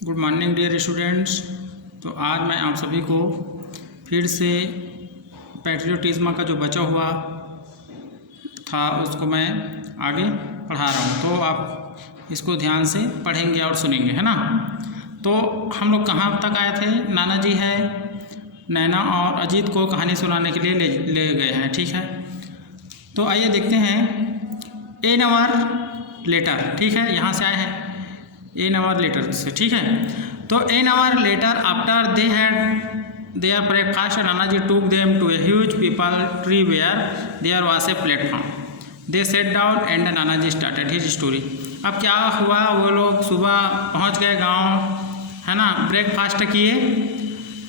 Good morning dear students. तो आज मैं आप सभी को फिर से पैट्रियोटिज्म का जो बचा हुआ था उसको मैं आगे पढ़ा रहा हूँ, तो आप इसको ध्यान से पढ़ेंगे और सुनेंगे, है ना। तो हम लोग कहाँ तक आए थे? नाना जी है, नैना और अजीत को कहानी सुनाने के लिए ले गए हैं, ठीक है। तो आइए देखते हैं एन आवर लेटर, ठीक है, यहाँ से आए हैं एन आवर लेटर से, ठीक है। तो an hour later after they had their breakfast Nana ji took them to a huge peepal tree where there was a platform. They set down and Nana ji started his story. अब क्या हुआ, वो लोग सुबह पहुंच गए गांव, है ना, ब्रेकफास्ट किए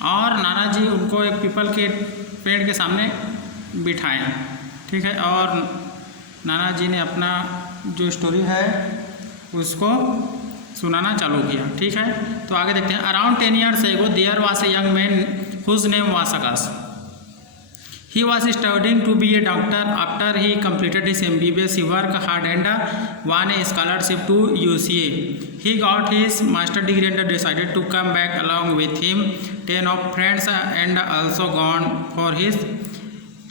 और नाना जी उनको एक पीपल के पेड़ के सामने बिठाए, ठीक है। और नाना जी ने अपना जो स्टोरी है उसको सुनाना चालू किया, ठीक है। तो आगे देखते हैं। Around 10 years ago there was a young man whose name was Akash. He was studying to be a doctor. After he completed his MBBS, he worked hard and won a scholarship to UCA. He got his master degree and decided to come back along with him 10 of friends and also gone for his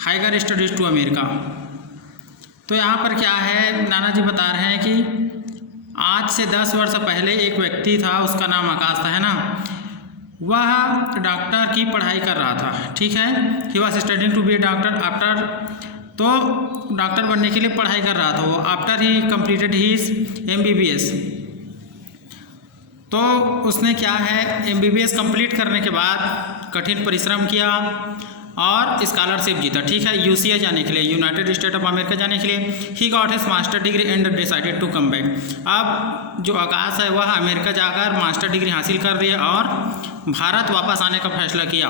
higher studies to America. तो यहाँ पर क्या है, नाना जी बता रहे हैं कि आज से 10 वर्ष पहले एक व्यक्ति था, उसका नाम आकाश था, है ना। वह डॉक्टर की पढ़ाई कर रहा था, ठीक है। He was studying to be a doctor after, तो डॉक्टर बनने के लिए पढ़ाई कर रहा था वो। After he completed his MBBS, तो उसने क्या है MBBS कंप्लीट करने के बाद कठिन परिश्रम किया और स्कॉलरशिप जीता, ठीक है, UCA जाने के लिए, यूनाइटेड स्टेट ऑफ अमेरिका जाने के लिए। He got his master degree and decided to come back. अब जो आकाश है वह अमेरिका जाकर मास्टर डिग्री हासिल कर रही है और भारत वापस आने का फैसला किया।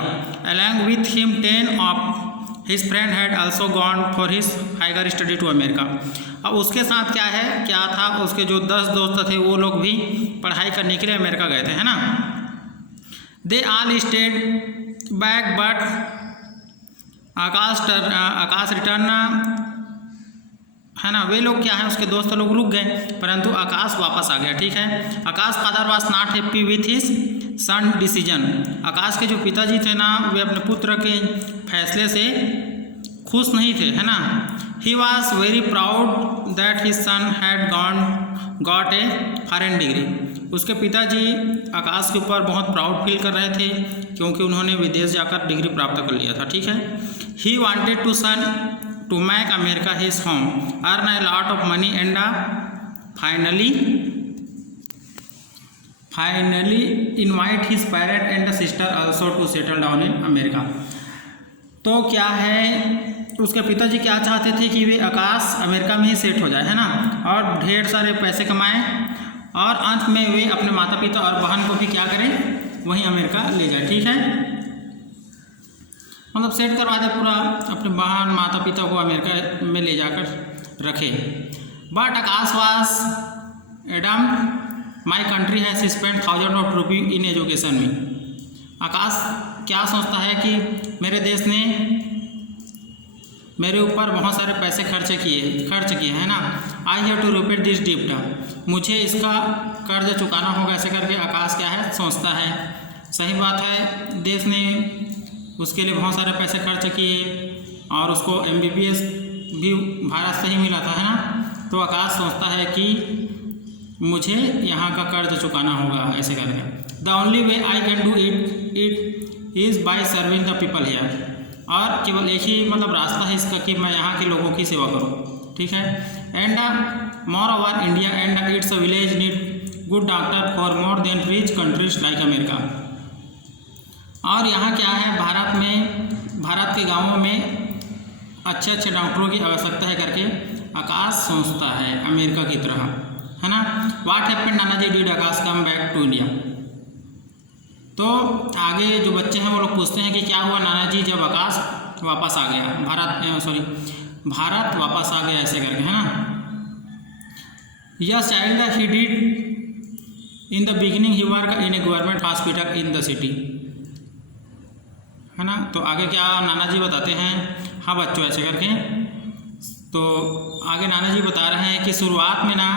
Along with him 10 of his friend had also gone for his higher study to America. अब उसके साथ क्या है, क्या था, उसके जो 10 दोस्त थे वो लोग भी पढ़ाई करने के लिए अमेरिका गए थे, है ना। They all stayed back but Akash return, है ना। वे लोग क्या है, उसके दोस्त लोग रुक गए परंतु आकाश वापस आ गया, ठीक है। Akash father was not happy with his son decision. Akash के जो पिताजी थे ना, वे अपने पुत्र के फैसले से खुश नहीं थे, है ना। He was very proud that his son had got a foreign degree. उसके पिताजी आकाश के ऊपर बहुत प्राउड फील कर रहे थे क्योंकि उन्होंने विदेश जाकर डिग्री प्राप्त कर लिया था, ठीक है। He wanted to soon to make America his home, earn a lot of money and finally invite his parent and sister also to settle down in America. तो क्या है, उसके पिताजी क्या चाहते थे कि वे आकाश अमेरिका में ही सेट हो जाए, है ना, और ढेर सारे पैसे कमाएं और अंत में वे अपने माता पिता और बहन को भी क्या करें, वहीं अमेरिका ले जाए, ठीक है। मतलब सेट करवा दे पूरा, अपने बहन माता पिता को अमेरिका में ले जाकर रखे। But Akash was Adam my country has spend thousand of rupee in education में। आकाश क्या सोचता है कि मेरे देश ने मेरे ऊपर बहुत सारे पैसे खर्च किए, है ना। I have to repaid this डिप्ट, मुझे इसका कर्ज चुकाना होगा, ऐसे करके आकाश क्या है सोचता है। सही बात है, देश ने उसके लिए बहुत सारे पैसे खर्च किए और उसको MBBS भी भारत से ही मिला था, है ना। तो आकाश सोचता है कि मुझे यहाँ का कर्ज चुकाना होगा, ऐसे करके। The only way I can do it is by serving the people here, और केवल एक ही मतलब रास्ता है इसका कि मैं यहाँ के लोगों की सेवा करूँ, ठीक है। And more over India and it's village need good doctor for more than rich countries like America. और यहाँ क्या है, भारत के गाँवों में अच्छे अच्छे डॉक्टरों की आवश्यकता है करके आकाश सोचता है, अमेरिका की तरह, है ना। What happened Nana ji did Akash come back to India. तो आगे जो बच्चे हैं वो लोग पूछते हैं कि क्या हुआ नाना जी जब आकाश वापस आ गया, भारत वापस आ गया, ऐसे करके, है ना। Yes child he did in the beginning he work in A government hospital in the city, है ना। तो आगे क्या नाना जी बताते हैं, हाँ बच्चों, ऐसे करके। तो आगे नाना जी बता रहे हैं कि शुरुआत में ना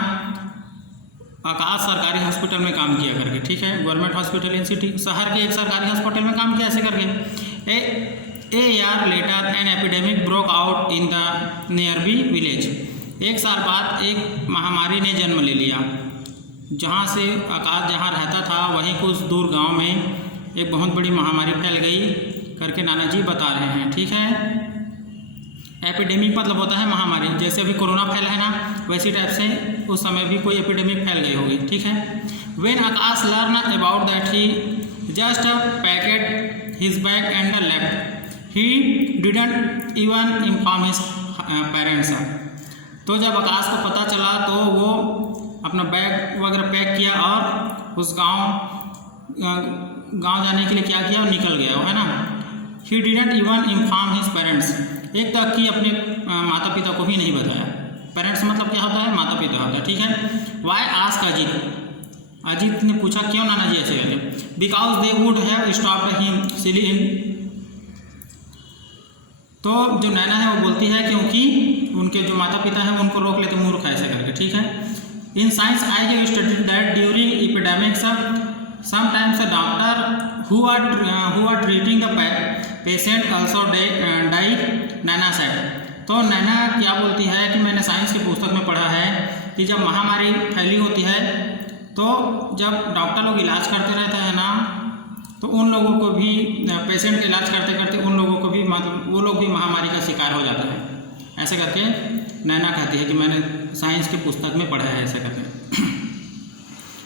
आकाश सरकारी हॉस्पिटल में काम किया करके, ठीक है, गवर्नमेंट हॉस्पिटल इन सिटी, शहर के एक सरकारी हॉस्पिटल में काम किया ऐसे करके। A year later an epidemic broke out in the nearby village. 1 साल बाद एक महामारी ने जन्म ले लिया। जहाँ से आकाश जहाँ रहता था वहीं कुछ दूर गांव में एक बहुत बड़ी महामारी फैल गई करके नाना जी बता रहे हैं, ठीक है। एपिडेमिक मतलब होता है महामारी, जैसे अभी कोरोना फैला है ना, वैसी टाइप से उस समय भी कोई एपिडेमिक फैल गई होगी, ठीक है। When Akash learn about that he just packet his bag and left, he didn't even inform his parents. तो जब आकाश को पता चला तो वो अपना बैग वगैरह पैक किया और उस गांव जाने के लिए क्या किया, निकल गया, है ना। He didn't even inform his parents, एक तक कि अपने माता पिता को भी नहीं बताया। पेरेंट्स मतलब क्या होता है, माता पिता होता है, ठीक है। वाई आस्क अजीत ने पूछा क्यों नाना जी ऐसे कहते, because they would have stopped him silly in. तो जो नैना है वो बोलती है क्योंकि उनके जो माता पिता हैं उनको रोक लेते मूर्ख ऐसे करके, ठीक है। In science I have studied that during epidemics sometimes the doctor who are treating the patient also die, Naina said. तो नैना क्या बोलती है कि मैंने साइंस की पुस्तक में पढ़ा है कि जब महामारी फैली होती है तो जब डॉक्टर लोग इलाज करते रहते हैं ना, तो उन लोगों को भी, पेशेंट का इलाज करते करते उन लोगों को भी, मतलब वो लोग भी महामारी का शिकार हो जाते हैं ऐसे करके नैना कहती है कि मैंने साइंस की पुस्तक में पढ़ा है ऐसे करके।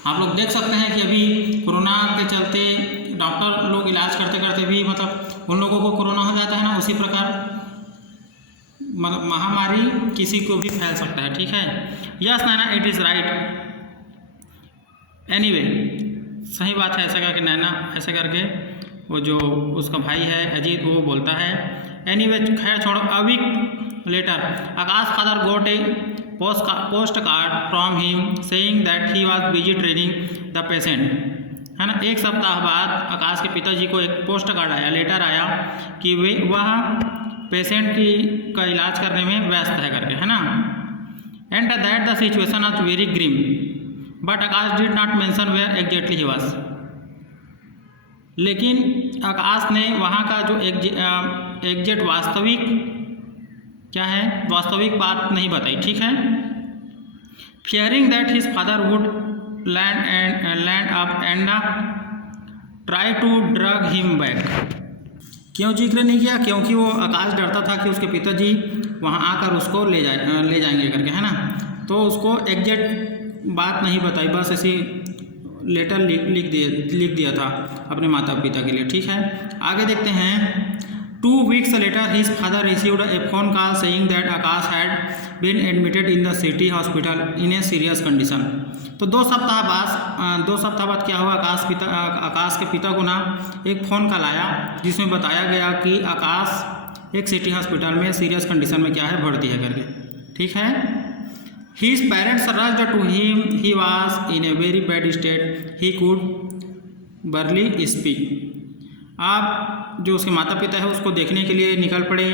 आप लोग देख सकते हैं कि अभी कोरोना के चलते डॉक्टर लोग इलाज करते करते भी मतलब उन लोगों को कोरोना हो जाता है ना, उसी प्रकार मतलब महामारी किसी को भी फैल सकता है, ठीक है। Yes Naina it is right anyway, सही बात है ऐसा करके नैना ऐसे करके वो जो उसका भाई है अजीत वो बोलता है। एनीवे खैर छोड़ो। A week later Akash father got a post card from him saying that he was busy training the patient, है ना। 1 सप्ताह बाद आकाश के पिताजी को एक पोस्ट कार्ड आया, लेटर आया कि वह पेशेंट का इलाज करने में व्यस्त है करके, है ना। And that the situation was very grim but Akash did not mention where exactly he was. लेकिन आकाश ने वहाँ का जो एग्जैक्ट वास्तविक क्या है, वास्तविक बात नहीं बताई, ठीक है। Fearing that his father would land up and try to drag him back. क्यों जिक्र नहीं किया, क्योंकि वो आकाश डरता था कि उसके पिताजी वहाँ आकर उसको ले जाएंगे करके, है ना। तो उसको एग्जैक्ट बात नहीं बताई, बस ऐसी लेटर लिख दिया था अपने माता पिता के लिए, ठीक है। आगे देखते हैं। 2 weeks later his father received a phone call saying that Akash had been admitted in the city hospital in a serious condition। तो 2 सप्ताह बाद क्या हुआ, आकाश के पिता को ना एक फ़ोन कॉल आया जिसमें बताया गया कि आकाश एक सिटी हॉस्पिटल में सीरियस कंडीशन में क्या है, भर्ती है करके, ठीक है। His parents rushed to him, he was in a very bad state, he could barely speak। आप जो उसके माता पिता है उसको देखने के लिए निकल पड़े।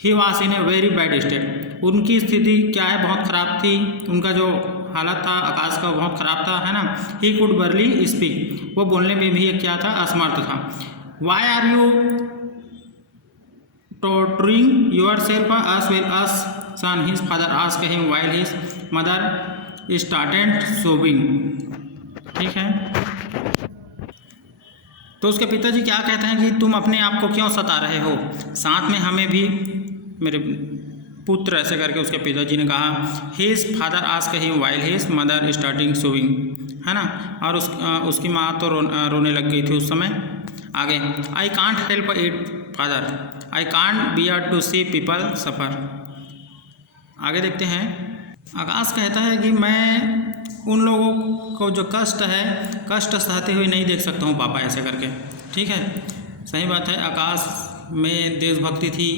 He was in a very bad state, उनकी स्थिति क्या है, बहुत ख़राब थी। उनका जो हालत था आकाश का बहुत ख़राब था, है ना। ही कुड बर्ली स्पीक, वो बोलने में भी क्या था, असमर्थ था। Why are you torturing yourself as well as son, his father asked him while his mother started sobbing, ठीक है। तो उसके पिताजी क्या कहते हैं कि तुम अपने आप को क्यों सता रहे हो, साथ में हमें भी, मेरे पुत्र, ऐसे करके उसके पिताजी ने कहा। His father asked him while his mother starting sewing, है ना। और उसकी माँ तो रोने लग गई थी उस समय। आगे, I can't help it father, I can't beer to see people सफ़र। आगे देखते हैं। आकाश कहता है कि मैं उन लोगों को जो कष्ट है, कष्ट सहते हुए नहीं देख सकता हूँ पापा, ऐसे करके, ठीक है। सही बात है, आकाश में देशभक्ति थी,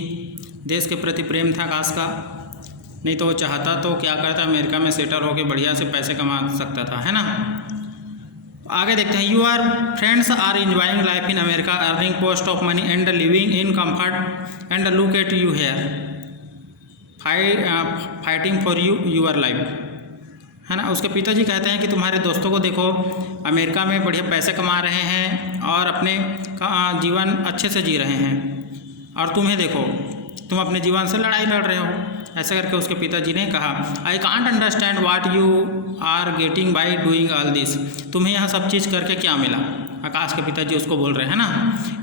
देश के प्रति प्रेम था आकाश का, नहीं तो वो चाहता तो क्या करता, अमेरिका में सेटल होकर बढ़िया से पैसे कमा सकता था, है ना। आगे देखते हैं। Your friends are enjoying life in America, earning posts of money and living in comfort and look at you here fighting for your life, है ना। उसके पिताजी कहते हैं कि तुम्हारे दोस्तों को देखो, अमेरिका में बढ़िया पैसे कमा रहे हैं और अपने जीवन अच्छे से जी रहे हैं, और तुम्हें देखो, तुम अपने जीवन से लड़ाई लड़ रहे हो। ऐसा करके उसके पिताजी ने कहा, I can't understand what you are getting by doing all this. तुम्हें यह सब चीज़ करके क्या मिला? आकाश के पिताजी उसको बोल रहे हैं ना,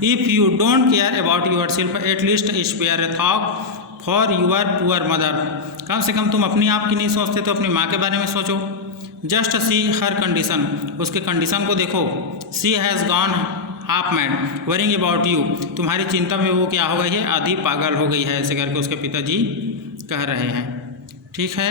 if you don't care about yourself at least spare a thought for your poor mother. कम से कम तुम अपनी आप की नहीं सोचते तो अपनी माँ के बारे में सोचो। जस्ट सी हर कंडीशन, उसके कंडीशन को देखो। She has gone half mad worrying about you. तुम्हारी चिंता में वो क्या हो गई है? आधी पागल हो गई है। ऐसे करके उसके पिताजी कह रहे हैं। ठीक है।